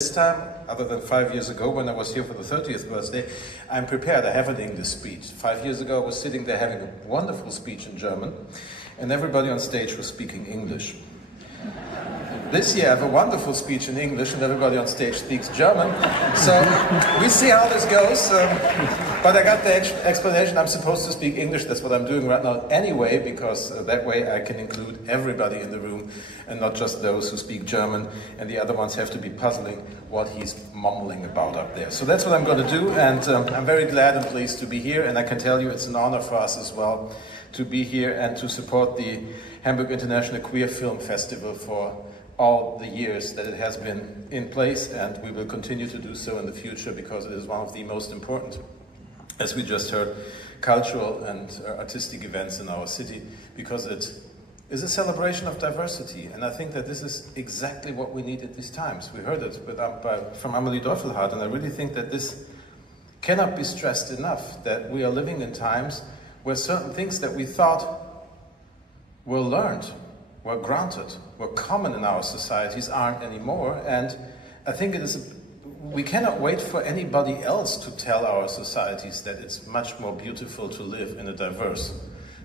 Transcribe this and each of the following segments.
This time, other than 5 years ago when I was here for the 30th birthday, I'm prepared. I have an English speech. 5 years ago I was sitting there having a wonderful speech in German, and everybody on stage was speaking English. This year I have a wonderful speech in English and everybody on stage speaks German. So we see how this goes. But I got the explanation. I'm supposed to speak English. That's what I'm doing right now anyway, because that way I can include everybody in the room and not just those who speak German, and the other ones have to be puzzling what he's mumbling about up there. So that's what I'm going to do, and I'm very glad and pleased to be here, and I can tell you it's an honor for us as well to be here and to support the Hamburg International Queer Film Festival for all the years that it has been in place, and we will continue to do so in the future because it is one of the most important, as we just heard, cultural and artistic events in our city, because it is a celebration of diversity. And I think that this is exactly what we need at these times. We heard it from Amelie Deufelhardt, and I really think that this cannot be stressed enough, that we are living in times where certain things that we thought were learned, were granted, were common in our societies aren't anymore. And I think we cannot wait for anybody else to tell our societies that it's much more beautiful to live in a diverse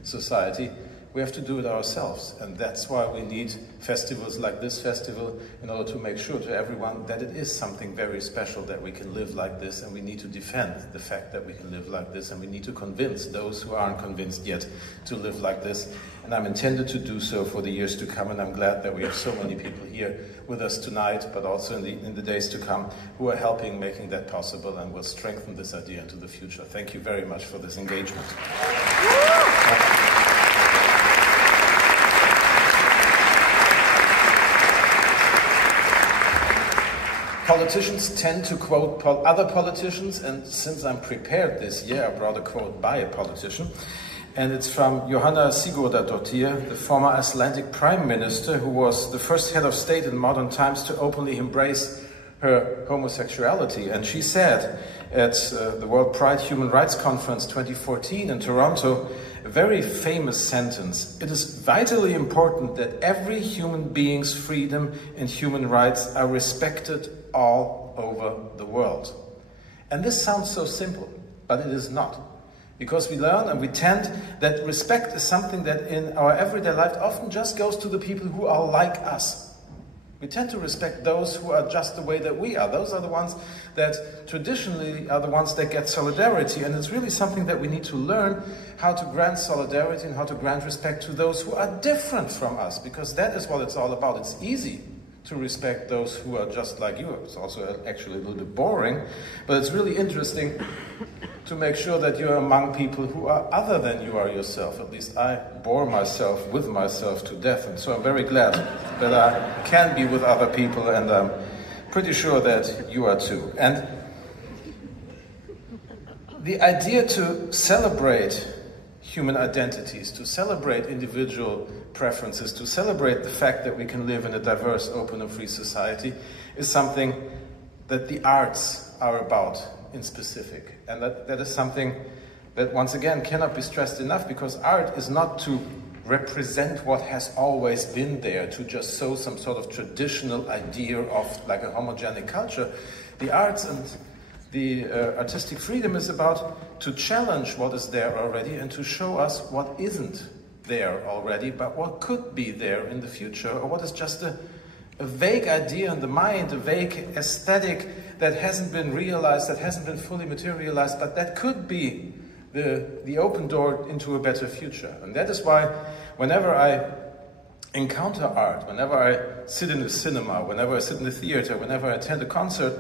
society. We have to do it ourselves, and that's why we need festivals like this festival in order to make sure to everyone that it is something very special that we can live like this, and we need to defend the fact that we can live like this, and we need to convince those who aren't convinced yet to live like this. And I'm intended to do so for the years to come, and I'm glad that we have so many people here with us tonight, but also in the days to come, who are helping making that possible and will strengthen this idea into the future. Thank you very much for this engagement. Politicians tend to quote other politicians, and since I'm prepared this year, I brought a quote by a politician, and it's from Johanna Sigurdardóttir, the former Icelandic Prime Minister, who was the first head of state in modern times to openly embrace her homosexuality. And she said at the World Pride Human Rights Conference 2014 in Toronto, a very famous sentence: "It is vitally important that every human being's freedom and human rights are respected all over the world." And this sounds so simple, but it is not. Because we learn and we tend that respect is something that in our everyday life often just goes to the people who are like us. We tend to respect those who are just the way that we are. Those are the ones that traditionally are the ones that get solidarity. And it's really something that we need to learn, how to grant solidarity and how to grant respect to those who are different from us, because that is what it's all about. It's easy to respect those who are just like you. It's also actually a little bit boring, but it's really interesting to make sure that you're among people who are other than you are yourself. At least I bore myself with myself to death, and so I'm very glad that I can be with other people, and I'm pretty sure that you are too. And the idea to celebrate human identities, to celebrate individual preferences, to celebrate the fact that we can live in a diverse, open and free society is something that the arts are about in specific. And that is something that, once again, cannot be stressed enough, because art is not to represent what has always been there, to just show some sort of traditional idea of like a homogenic culture. The arts and the artistic freedom is about to challenge what is there already and to show us what isn't there already, but what could be there in the future, or what is just a vague idea in the mind, a vague aesthetic that hasn't been realized, that hasn't been fully materialized, but that could be the open door into a better future. And that is why whenever I encounter art, whenever I sit in a cinema, whenever I sit in a theater, whenever I attend a concert,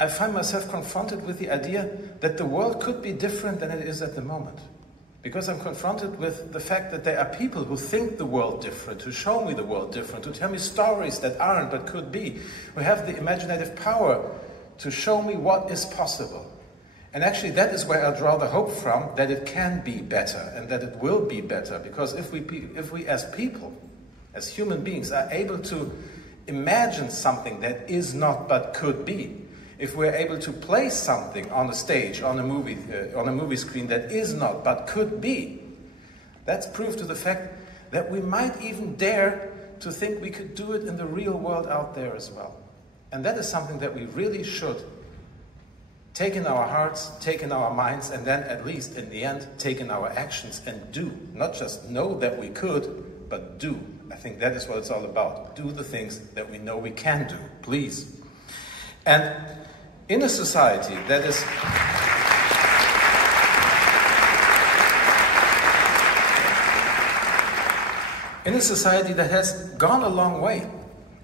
I find myself confronted with the idea that the world could be different than it is at the moment. Because I'm confronted with the fact that there are people who think the world different, who show me the world different, who tell me stories that aren't but could be, who have the imaginative power to show me what is possible. And actually that is where I draw the hope from, that it can be better and that it will be better. Because if we as people, as human beings, are able to imagine something that is not but could be, if we're able to place something on a stage, on a movie screen that is not but could be, that's proof to the fact that we might even dare to think we could do it in the real world out there as well. And that is something that we really should take in our hearts, take in our minds, and then at least in the end, take in our actions and do. Not just know that we could, but do. I think that is what it's all about. Do the things that we know we can do, please. And in a society that is... in a society that has gone a long way.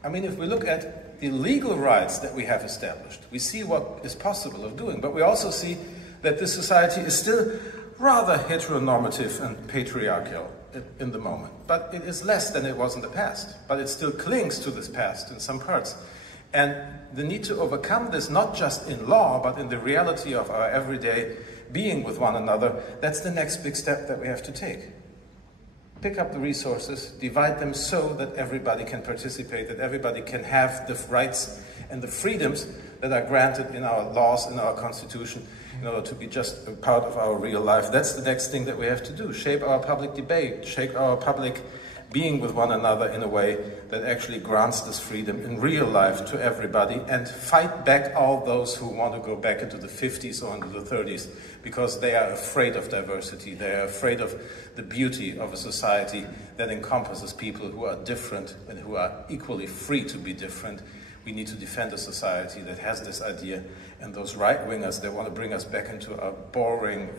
I mean, if we look at the legal rights that we have established, we see what is possible of doing, but we also see that this society is still rather heteronormative and patriarchal in the moment. But it is less than it was in the past, but it still clings to this past in some parts. And the need to overcome this, not just in law, but in the reality of our everyday being with one another, that's the next big step that we have to take. Pick up the resources, divide them so that everybody can participate, that everybody can have the rights and the freedoms that are granted in our laws, in our constitution, in order to be just a part of our real life. That's the next thing that we have to do. Shape our public debate, shape our public being with one another in a way that actually grants this freedom in real life to everybody, and fight back all those who want to go back into the 50s or into the 30s because they are afraid of diversity. They are afraid of the beauty of a society that encompasses people who are different and who are equally free to be different. We need to defend a society that has this idea, and those right-wingers that want to bring us back into a boring,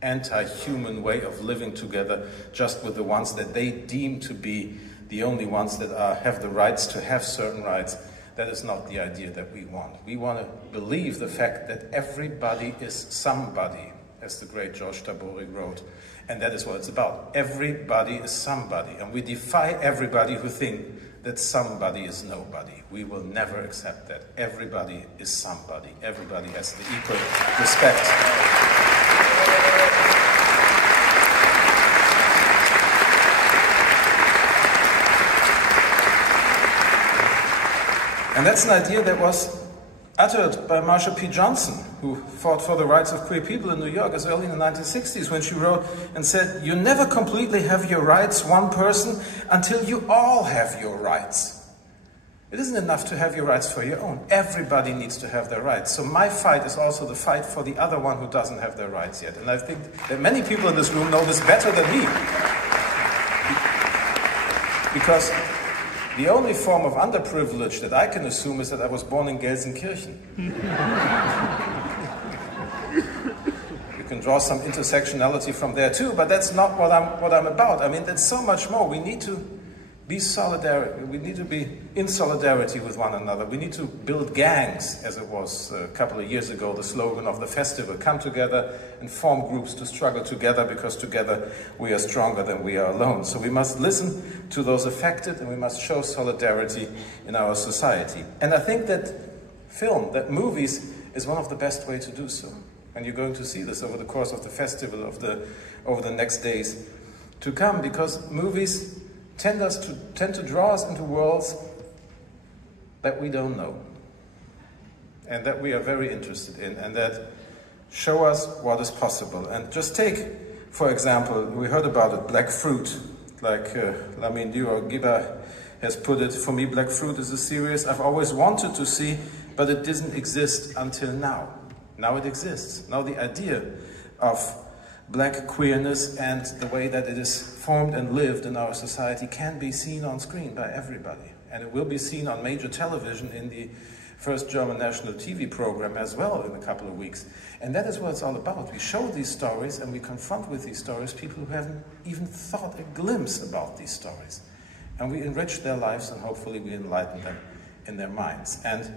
anti-human way of living together just with the ones that they deem to be the only ones that have the rights to have certain rights. That is not the idea that we want. We want to believe the fact that everybody is somebody, as the great George Tabouri wrote. And that is what it's about. Everybody is somebody. And we defy everybody who think that somebody is nobody. We will never accept that. Everybody is somebody. Everybody has the equal respect. And that's an idea that was uttered by Marsha P. Johnson, who fought for the rights of queer people in New York as early in the 1960s, when she wrote and said, "You never completely have your rights, one person, until you all have your rights." It isn't enough to have your rights for your own. Everybody needs to have their rights. So my fight is also the fight for the other one who doesn't have their rights yet. And I think that many people in this room know this better than me. Because the only form of underprivilege that I can assume is that I was born in Gelsenkirchen. You can draw some intersectionality from there too, but that's not what I'm about. I mean, there's so much more. We need to be solidary. We need to be in solidarity with one another. We need to build gangs, as it was a couple of years ago, the slogan of the festival. Come together and form groups to struggle together, because together we are stronger than we are alone. So we must listen to those affected, and we must show solidarity in our society. And I think that film, that movies, is one of the best ways to do so. And you're going to see this over the course of the festival, over the next days to come, because movies tend to draw us into worlds that we don't know, and that we are very interested in, and that show us what is possible. And just take, for example, we heard about it, black fruit, like Lamin Giba has put it. For me, black fruit is a series I've always wanted to see, but it didn't exist until now. Now it exists. Now the idea of black queerness and the way that it is formed and lived in our society can be seen on screen by everybody. And it will be seen on major television in the first German national TV program as well in a couple of weeks. And that is what it's all about. We show these stories and we confront with these stories people who haven't even thought a glimpse about these stories. And we enrich their lives, and hopefully we enlighten them in their minds. And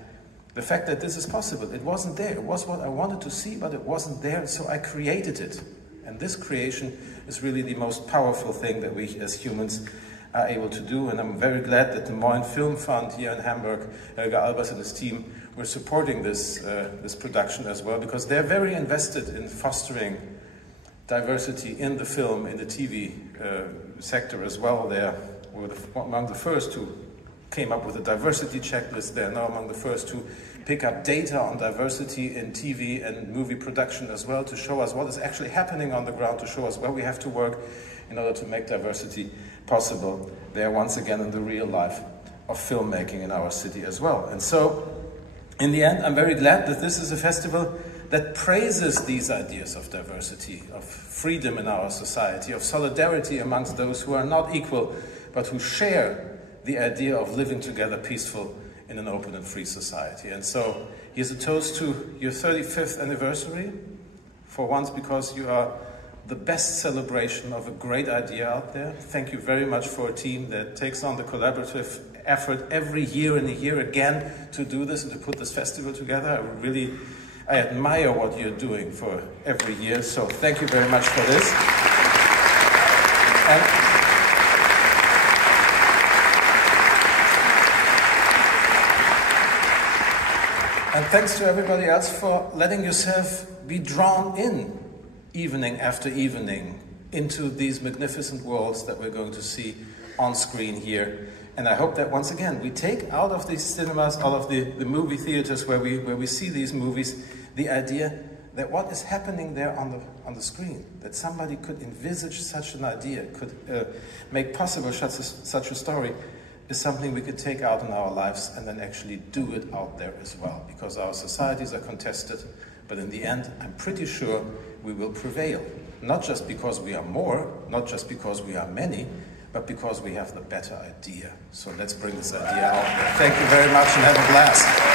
the fact that this is possible, it wasn't there. It was what I wanted to see, but it wasn't there, so I created it. And this creation is really the most powerful thing that we as humans are able to do. And I'm very glad that the Moin Film Fund here in Hamburg, Helga Albers and his team, were supporting this production as well, because they're very invested in fostering diversity in the film, in the TV sector as well. They were among the first who came up with a diversity checklist. They're now among the first to pick up data on diversity in TV and movie production as well, to show us what is actually happening on the ground, to show us where we have to work in order to make diversity possible there once again in the real life of filmmaking in our city as well. And so, in the end, I'm very glad that this is a festival that praises these ideas of diversity, of freedom in our society, of solidarity amongst those who are not equal, but who share the idea of living together peaceful in an open and free society. And so, here's a toast to your 35th anniversary, for once, because you are the best celebration of a great idea out there. Thank you very much for a team that takes on the collaborative effort every year and a year again to do this and to put this festival together. I admire what you're doing for every year, so thank you very much for this. And thanks to everybody else for letting yourself be drawn in evening after evening into these magnificent worlds that we're going to see on screen here. And I hope that once again we take out of these cinemas, out of the movie theaters where we see these movies, the idea that what is happening there on the screen, that somebody could envisage such an idea, could make possible such a story, is something we could take out in our lives and then actually do it out there as well. Because our societies are contested, but in the end, I'm pretty sure we will prevail. Not just because we are more, not just because we are many, but because we have the better idea. So let's bring this idea out there. Thank you very much and have a blast.